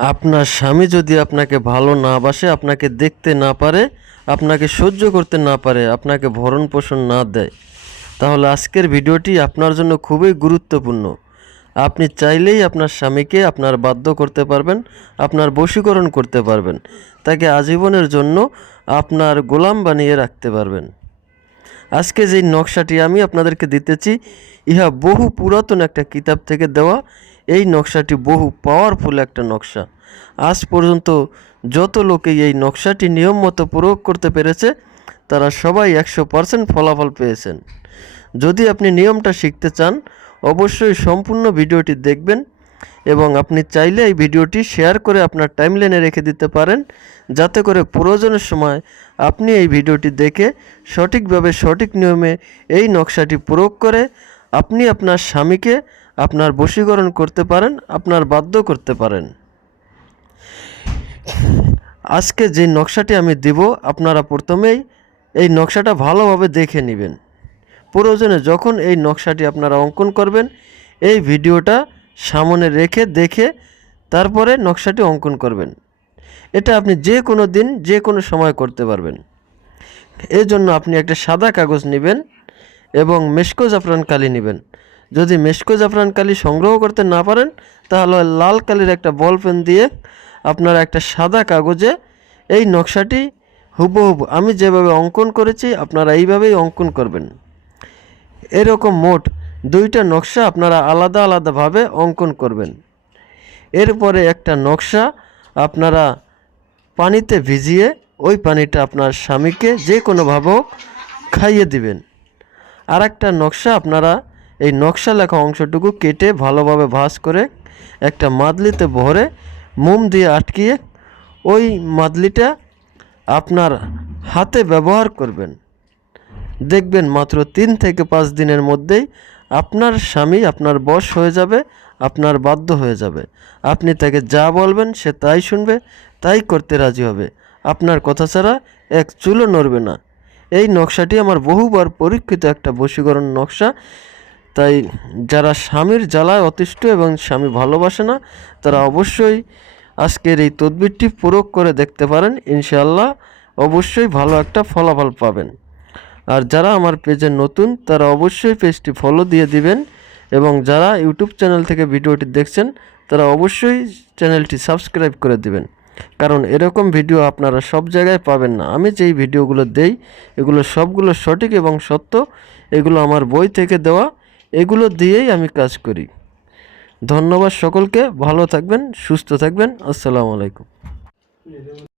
আপনার স্বামী যদি আপনাকে ভালো না বাসে, আপনাকে দেখতে না পারে, আপনাকে সহ্য করতে না পারে, আপনাকে ভরণ পোষণ না দেয়, তাহলে আজকের ভিডিওটি আপনার জন্য খুবই গুরুত্বপূর্ণ। আপনি চাইলেই আপনার স্বামীকে আপনার বাধ্য করতে পারবেন, আপনার বশীকরণ করতে পারবেন, তাকে আজীবনের জন্য আপনার গোলাম বানিয়ে রাখতে পারবেন। আজকে যেই নকশাটি আমি আপনাদেরকে দিতেছি, ইহা বহু পুরাতন একটা কিতাব থেকে দেওয়া। এই নকশাটি বহু পাওয়ারফুল একটা নকশা। আজ পর্যন্ত যত লোকে এই নকশাটি নিয়ম মতো প্রয়োগ করতে পেরেছে, তারা সবাই 100% ফলাফল পেয়েছেন। যদি আপনি নিয়মটা শিখতে চান, অবশ্যই সম্পূর্ণ ভিডিওটি দেখবেন এবং আপনি চাইলে এই ভিডিওটি শেয়ার করে আপনার টাইমলাইনে রেখে দিতে পারেন, যাতে করে প্রয়োজনের সময় আপনি এই ভিডিওটি দেখে সঠিকভাবে সঠিক নিয়মে এই নকশাটি প্রয়োগ করে আপনি আপনার স্বামীকে আপনার বশীকরণ করতে পারেন, আপনার বাধ্য করতে পারেন। আজকে যে নকশাটি আমি দিব, আপনারা প্রথমেই এই নকশাটা ভালোভাবে দেখে নেবেন। প্রয়োজনে যখন এই নকশাটি আপনারা অঙ্কন করবেন, এই ভিডিওটা সামনে রেখে দেখে তারপরে নকশাটি অঙ্কন করবেন। এটা আপনি যে কোনো দিন যে কোনো সময় করতে পারবেন। এই জন্য আপনি একটা সাদা কাগজ নেবেন এবং মেশকো জাফরান কালি নেবেন। যদি মেশকো জাফরান কালি সংগ্রহ করতে না পারেন, তাহলে লাল কালির একটা বল পেন দিয়ে আপনারা একটা সাদা কাগজে এই নকশাটি হুবহু আমি যেভাবে অঙ্কন করেছি আপনারা এইভাবেই অঙ্কন করবেন। এরকম মোট 2টা নকশা আপনারা আলাদা আলাদাভাবে অঙ্কন করবেন। এরপরে একটা নকশা আপনারা পানিতে ভিজিয়ে ওই পানিটা আপনার স্বামীকে যে কোনোভাবে খাইয়ে দিবেন। আর একটা নকশা আপনারা এই নকশা লেখা অংশটুকু কেটে ভালোভাবে ভাঁজ করে একটা মাদলিতে ভরে মোম দিয়ে আটকিয়ে ওই মাদলিটা আপনার হাতে ব্যবহার করবেন। দেখবেন মাত্র 3 থেকে 5 দিনের মধ্যেই আপনার স্বামী আপনার বশ হয়ে যাবে, আপনার বাধ্য হয়ে যাবে। আপনি তাকে যা বলবেন সে তাই শুনবে, তাই করতে রাজি হবে। আপনার কথা ছাড়া এক চুলও নড়বে না। এই নকশাটি আমার বহুবার পরীক্ষিত একটা বশীকরণ নকশা। তাই যারা স্বামীর জ্বালায় অতিষ্ঠ এবং স্বামী ভালোবাসে না, তারা অবশ্যই আজকের এই তদবিরটি প্রয়োগ করে দেখতে পারেন। ইনশাআল্লাহ অবশ্যই ভালো একটা ফলাফল পাবেন। আর যারা আমার পেজে নতুন, তারা অবশ্যই পেজটি ফলো দিয়ে দিবেন এবং যারা ইউটিউব চ্যানেল থেকে ভিডিওটি দেখছেন, তারা অবশ্যই চ্যানেলটি সাবস্ক্রাইব করে দিবেন। কারণ এরকম ভিডিও আপনারা সব জায়গায় পাবেন না। আমি যেই ভিডিওগুলো দেই, এগুলো সবগুলো সঠিক এবং সত্য। এগুলো আমার বই থেকে দেওয়া, এগুলো দিয়েই আমি কাজ করি। ধন্যবাদ সকলকে। ভালো থাকবেন, সুস্থ থাকবেন। আসসালামু আলাইকুম।